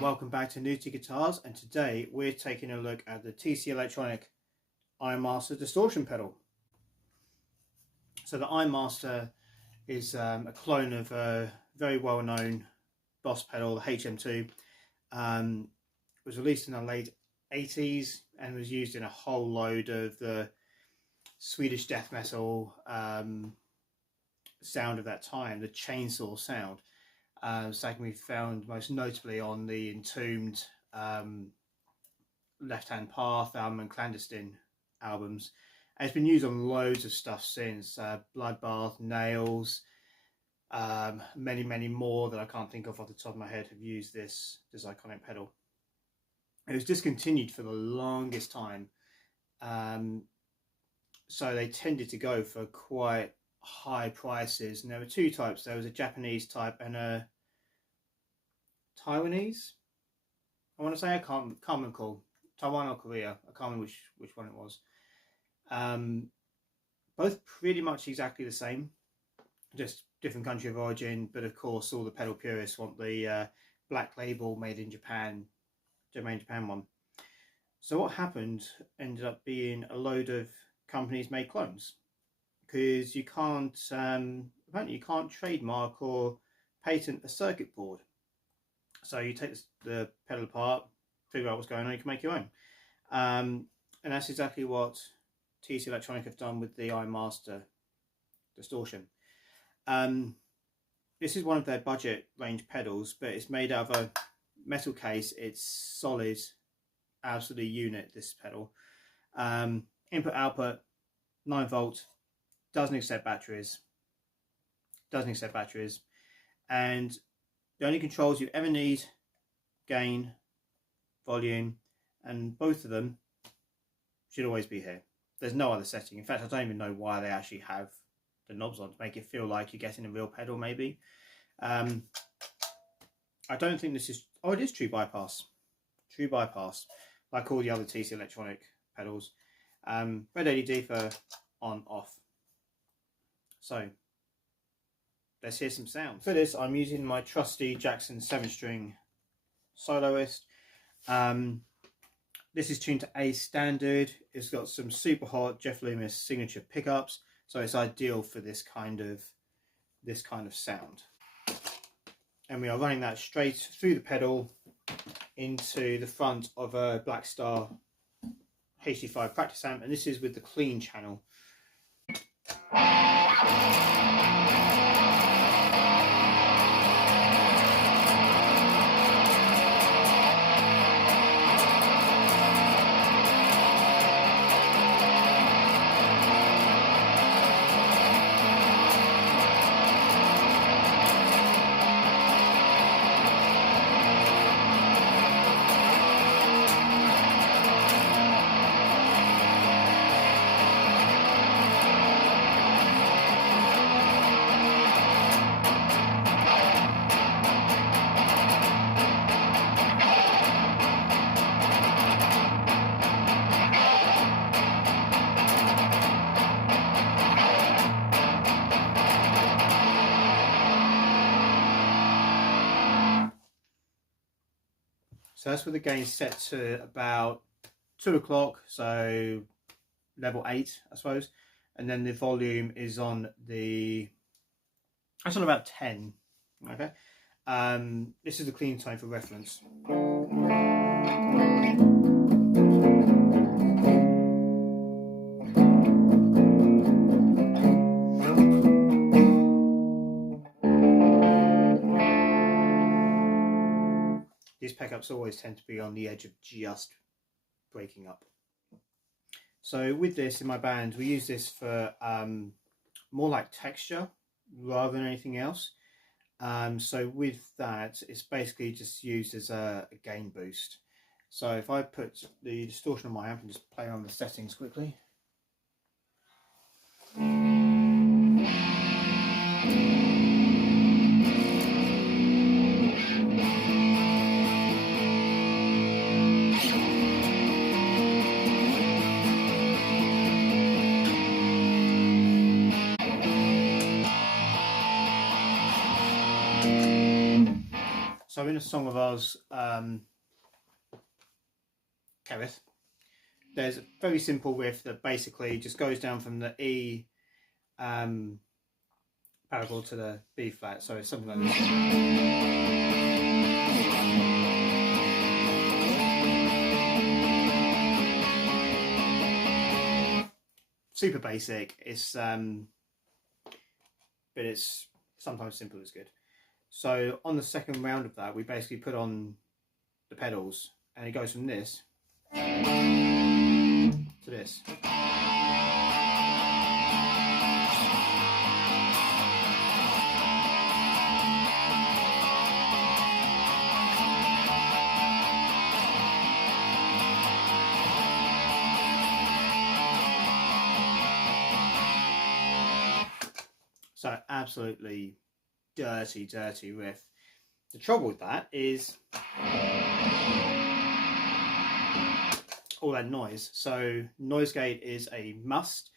Welcome back to NewtyGuitars, and today we're taking a look at the TC Electronic Eyemaster distortion pedal. So the Eyemaster is a clone of a very well-known Boss pedal, the HM2. It was released in the late 80s and was used in a whole load of the Swedish death metal sound of that time, the chainsaw sound. So that can be found most notably on the Entombed, Left Hand Path album and Clandestine albums. And it's been used on loads of stuff since, Bloodbath, Nails, many more that I can't think of off the top of my head have used this iconic pedal. It was discontinued for the longest time, so they tended to go for quite high prices, and there were two types. There was a Japanese type and a Taiwanese, I want to say. I can't recall, Taiwan or Korea, I can't remember which one it was. Both pretty much exactly the same, just different country of origin, but of course all the pedal purists want the black label made in Japan one. So what happened ended up being a load of companies made clones, because you can't apparently you can't trademark or patent a circuit board. So you take the pedal apart, figure out what's going on, you can make your own. And that's exactly what TC Electronic have done with the Eyemaster distortion. This is one of their budget range pedals, but it's made out of a metal case. It's solid, absolute unit, this pedal. Input output 9 volt, doesn't accept batteries, and the only controls you ever need: gain, volume, and both of them should always be here. There's no other setting. In fact, I don't even know why they actually have the knobs on, to make it feel like you're getting a real pedal, maybe. I don't think this is, oh, it is true bypass, like all the other TC Electronic pedals. Red LED for on off. So let's hear some sounds. For this, I'm using my trusty Jackson 7-string soloist. This is tuned to A standard. It's got some super hot Jeff Loomis signature pickups, so it's ideal for this kind of sound. And we are running that straight through the pedal into the front of a Blackstar HD5 practice amp, and this is with the clean channel. So that's with the gain set to about 2 o'clock, so level 8, I suppose. And then the volume is on that's on about 10. Okay. This is the clean tone for reference. These pickups always tend to be on the edge of just breaking up. So with this in my band, we use this for more like texture rather than anything else. So with that, it's basically just used as a gain boost. So if I put the distortion on my amp and just play on the settings quickly. So in famous song of ours, Kerith, there's a very simple riff that basically just goes down from the E parallel to the B flat, so it's something like this. Super basic. It's but it's sometimes simple is good. So on the second round of that, we basically put on the pedals, and it goes from this to this. So absolutely dirty, dirty riff. The trouble with that is all that noise. So noise gate is a must.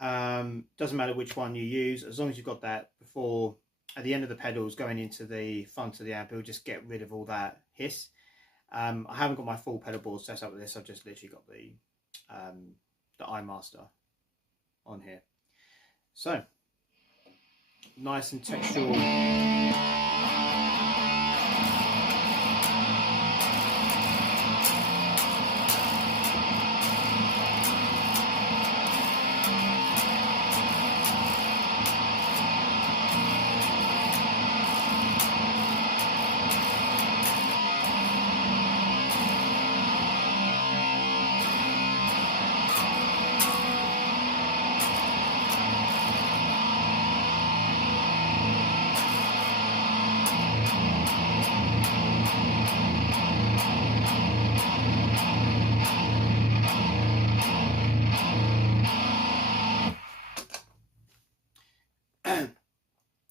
Doesn't matter which one you use, as long as you've got that before, at the end of the pedals going into the front of the amp, it'll just get rid of all that hiss. I haven't got my full pedal board set up with this. I've just literally got the Eyemaster on here. So nice and textural.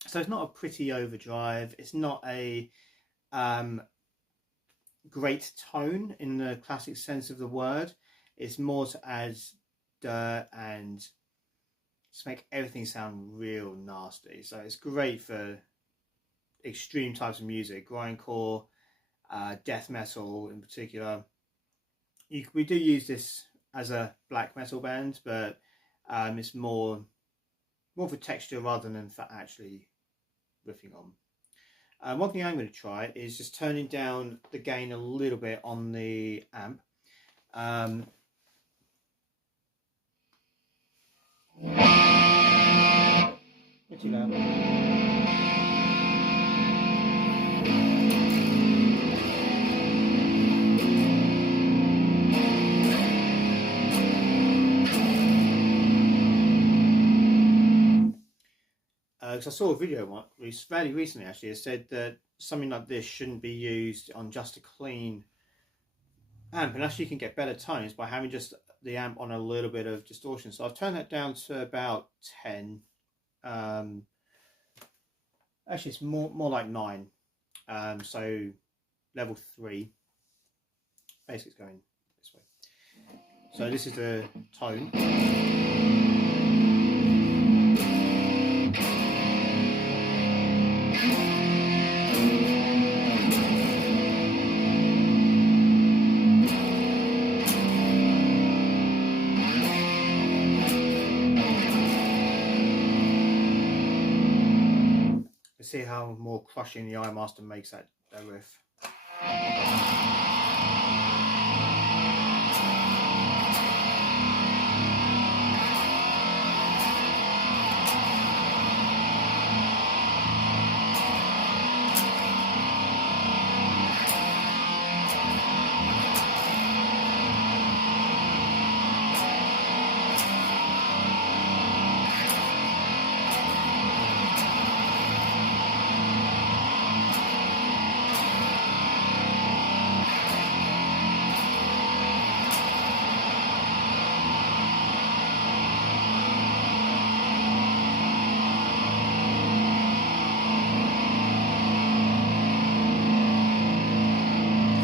So it's not a pretty overdrive. It's not a great tone in the classic sense of the word. It's more to add dirt and just make everything sound real nasty. So it's great for extreme types of music, grindcore, death metal in particular. We do use this as a black metal band, but it's more for texture rather than for actually riffing on. One thing I'm going to try is just turning down the gain a little bit on the amp. Pretty loud. Because I saw a video fairly recently actually, it said that something like this shouldn't be used on just a clean amp, and actually you can get better tones by having just the amp on a little bit of distortion. So I've turned that down to about 10. Actually it's more like 9. So level 3. Basically it's going this way. So this is the tone. See how more crushing the Eyemaster makes that riff.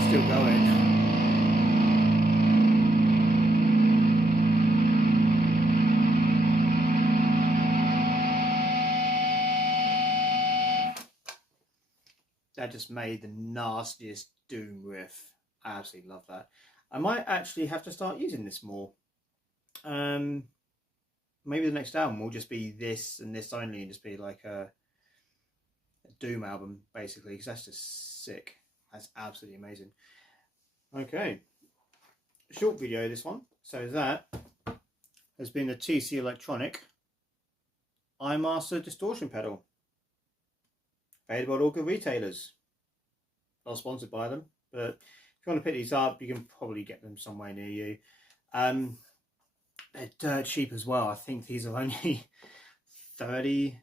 Still going. that just made the nastiest doom riff. I absolutely love that. I might actually have to start using this more. Maybe the next album will just be this and this only, and just be like a doom album basically, because that's just sick. That's absolutely amazing. Okay, short video this one. So that has been the TC Electronic Eyemaster distortion pedal, available at all good retailers. Not sponsored by them, but if you want to pick these up, you can probably get them somewhere near you. They're dirt cheap as well. I think these are only 30,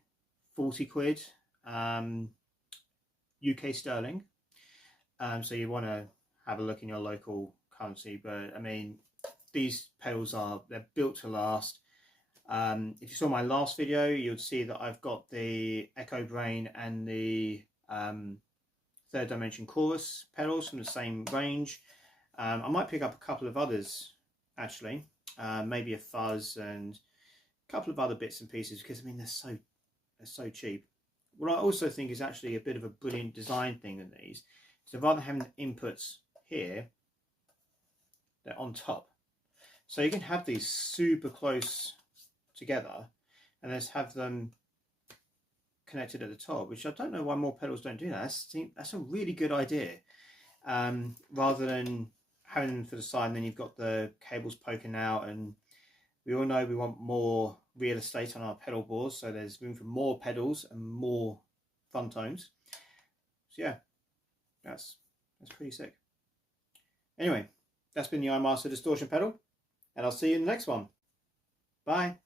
40 quid, UK sterling. So you want to have a look in your local currency. But I mean, these pedals they're built to last. If you saw my last video, you'll see that I've got the Echo Brain and the Third Dimension Chorus pedals from the same range. I might pick up a couple of others actually, maybe a fuzz and a couple of other bits and pieces, because I mean they're so cheap. What I also think is actually a bit of a brilliant design thing in these, so rather than having the inputs here, they're on top, so you can have these super close together and just have them connected at the top, which I don't know why more pedals don't do that. That's a really good idea, rather than having them for the side and then you've got the cables poking out. And we all know we want more real estate on our pedal boards, so there's room for more pedals and more fun tones. So yeah, that's pretty sick. Anyway, that's been the Eyemaster distortion pedal, and I'll see you in the next one. Bye.